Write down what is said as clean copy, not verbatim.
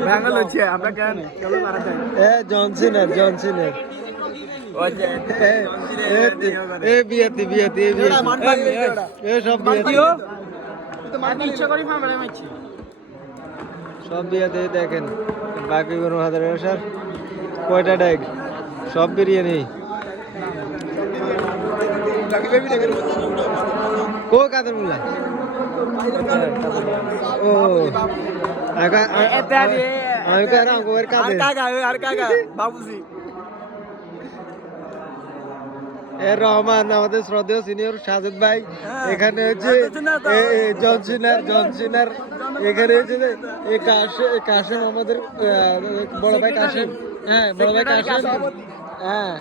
ব্যাঙ্গল হচ্ছে আমরা কেন চলো মারা যাই এ জনসিনের এ বিয়াতি এ সব বিয়াতি সব বিয়াতে দেখেন বাকি কোনো হাজারের আসার কয়টা ডেক সব বিরিয়ানি কো কাদের মুলা ও আমি কারা গোয়ের কাদের আর কাকা বাবুজি এ রহমান আমাদের শ্রদ্ধেয় সিনিয়র সাজেদ ভাই এখানে হচ্ছে জনসিনার এখানে হচ্ছে কাশেম আমাদের বড় ভাই কাশেম হ্যাঁ বড় ভাই কাশেম হ্যাঁ